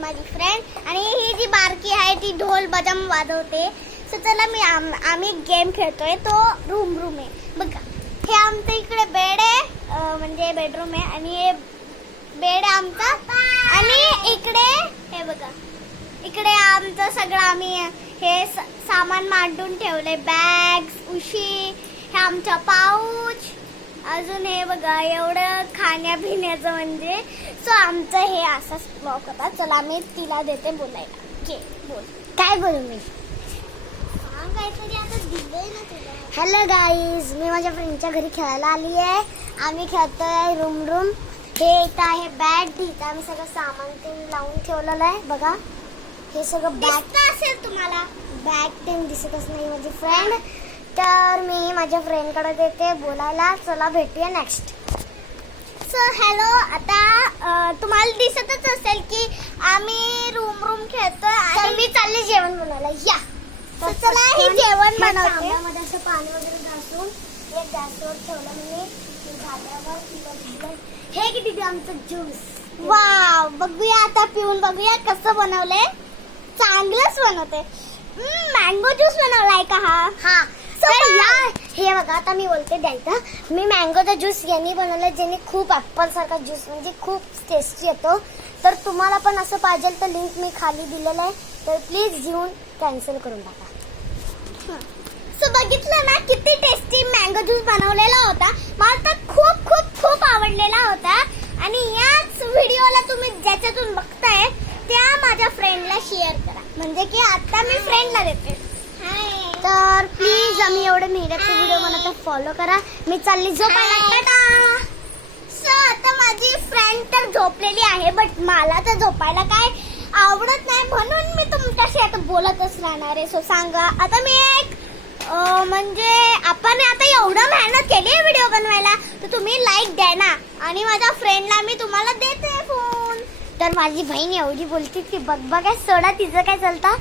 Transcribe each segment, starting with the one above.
माझी फ्रेंड आणि ही जी बारकी आहे ती ढोल बजाम वाजवते. सो चला आम्ही गेम खेळतोय. तो रूम आहे बघा. हे आमचं इकडे बेड आहे, म्हणजे बेडरूम आहे आणि हे बेड आहे आमचा. आणि इकडे हे बघा, इकडे आमचं सगळं आम्ही हे सामान मांडून ठेवलंय. बॅग्स, उशी, हे आमचा पाऊच, अजून हे बघा एवढं खाण्यापिण्याचं म्हणजे. सो आमचं हे असंच ब्लॉग होता. चला मी तिला देते बोलायला. घे बोल. काय बोलू मी? काहीतरी आता दिलंय ना तुला. हॅलो गाईज, मी माझ्या फ्रेंडच्या घरी खेळायला आली आहे. आम्ही खेळतोय रूम. हे इथं आहे बॅट. इथं आम्ही सगळं सामान ते लावून ठेवलेलं आहे बघा. हे सगळं बॅग असेल तुम्हाला. बॅग ते दिसतच नाही माझी फ्रेंड. तर मी माझ्या फ्रेंडकडे देते बोलायला. चला भेटूया नेक्स्ट. So hello. आता तुम्हाला दिसतच असेल की आम्ही रूम खेळतोय तर आणि मी चालले जेवण बनवायला. या तर चला हे जेवण बनवते. तांब्यामध्ये असं पाणी वगैरे घासून एक गॅसवर ठेवलं मी. झाल्यावर तिला दिलं. हे किती ते आमचं ज्यूस. वाव, बघूया आता पिऊन बघूया कसं बनवलंय. चांगलंच बनवते. मँगो ज्यूस बनवलाय का हा? तर या हे बघा, आता मी बोलते द्यायचा. मी मँगोचा ज्यूस यांनी बनवला, ज्याने खूप ऍपल सारखा ज्यूस म्हणजे खूप टेस्टी येतो. तर तुम्हाला पण असं पाहिजे तर लिंक मी खाली दिलेलं आहे. तर प्लीज घेऊन कॅन्सल करून टाका. सो बघितलं ना किती टेस्टी मँगो ज्यूस बनवलेला होता. मला तर खूप खूप खूप आवडलेला होता. आणि याच व्हिडिओला तुम्ही ज्याच्यातून बघताय त्या माझ्या फ्रेंडला शेअर करा. म्हणजे की आता मी फ्रेंडला देते. तर प्लीज आम्ही एवढे मेहनतचे व्हिडिओ बनवतो, फॉलो करा. मी चालली झोपायला. सो आता माझी फ्रेंड तर झोपलेली आहे, बट मला तर झोपायला काय आवडत नाही, म्हणून मी तुमच्याशी आता बोलतच राहणार आहे. सो सांगा आता मी एक म्हणजे आपण आता एवढं मेहनत केली आहे व्हिडिओ बनवायला, तर तुम्ही लाईक द्या ना. आणि माझ्या फ्रेंडला मी तुम्हाला देते फोन. तर माझी बहीण एवढी बोलते की बघ काय सोडा तिचं काय चालतं.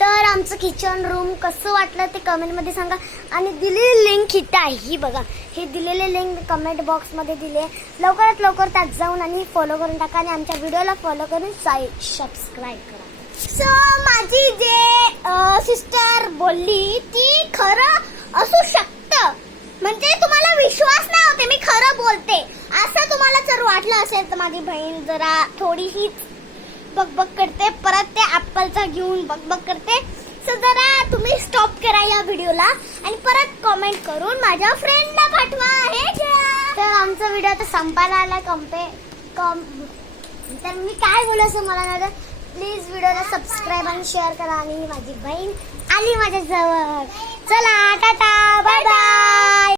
तर आमचं किचन रूम कसं वाटलं ते कमेंट मध्ये सांगा. आणि दिलेली लिंक इथं आहे, ही बघा. हे दिलेले लिंक कमेंट बॉक्स मध्ये दिले. लवकरात लवकर त्यात जाऊन आणि फॉलो करून टाका आणि आमच्या व्हिडिओला फॉलो करून सबस्क्राईब करा. सो माझी जे सिस्टर बोलली ती खरं असू शकतं. म्हणजे तुम्हाला विश्वास नाही होते मी खरं बोलते असं तुम्हाला जर वाटलं असेल तर माझी बहीण जरा थोडीशी बकबक करते. परत ते ऍपलचा घेऊन बकबक करते. सो जरा तुम्ही स्टॉप करा या व्हिडिओला आणि परत कमेंट करून माझ्या फ्रेंडला पाठवा. हे घ्या. तर आमचा व्हिडिओ आता संपायला आला. तर मी काय बोलू असं मला नाही. प्लीज व्हिडिओला सबस्क्राईब आणि शेअर करा. आणि माझी बहीण आली माझ्या जवळ. चला टाटा.